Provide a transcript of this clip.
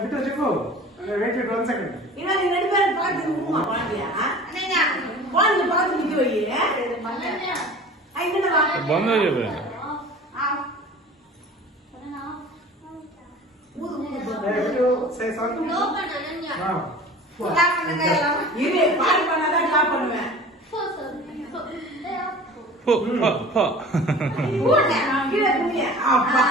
விட்டு வச்சுக்கோ. Wait 1 second. இவன் நீ ரெண்டு பேரும் பாத்து நிக்குமா பாண்டியா? அண்ணா பாத்து பாத்து நிக்க வை. ஐ என்ன வா? बंद हो जाए ஆ. ஊது ஊது. say something. नो பண்ணனயா. கிளாப் பண்ணுங்க எல்லாம். இரு பால் பண்ணாதான் கிளாப் பண்ணுவேன். फो फो फो ஊடு. கீழ குனிய. அப்பா.